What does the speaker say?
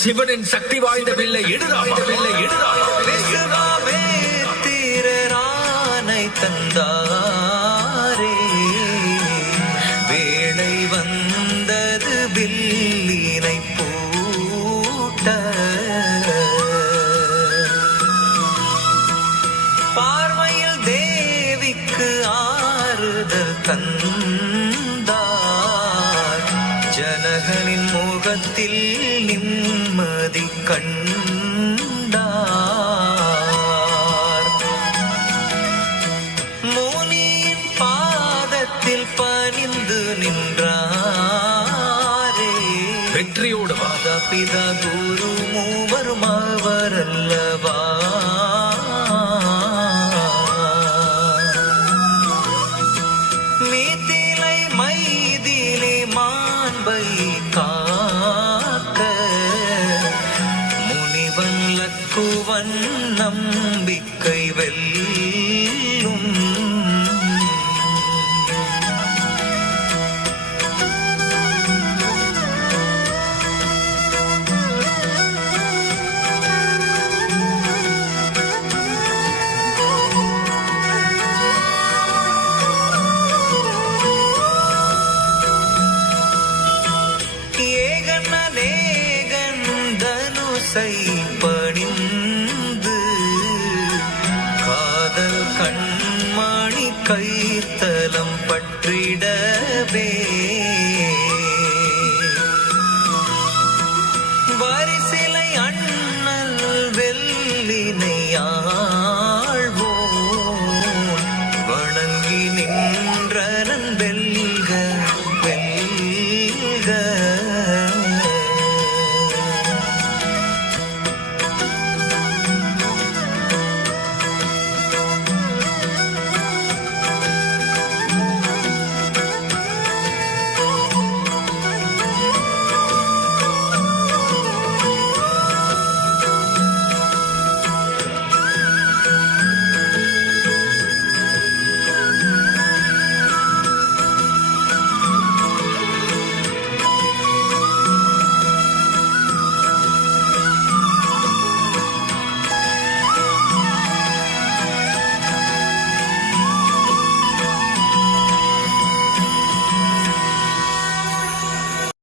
சிவனின் சக்தி வாய்ந்த வில்லை எடுராமா வில்லை எடுராமா திரரானை தந்தாரே. வேளை வந்தது வில்லினை பூட்ட. பார்வையில் தேவிக்கு ஆறுதல் தந்தார். ஜனகனின் முகத்தில் நிம்மதி கண்டார். முனியின் பாதத்தில் பணிந்து நின்றாரே. வெற்றியோடு மாதா பிதா குரு மூவரும் அவரல்லவா முனிவன் லக்குவன் நம்பிக்கை வெல்லும் ஏகன் கைத்தலம் பற்றிடவே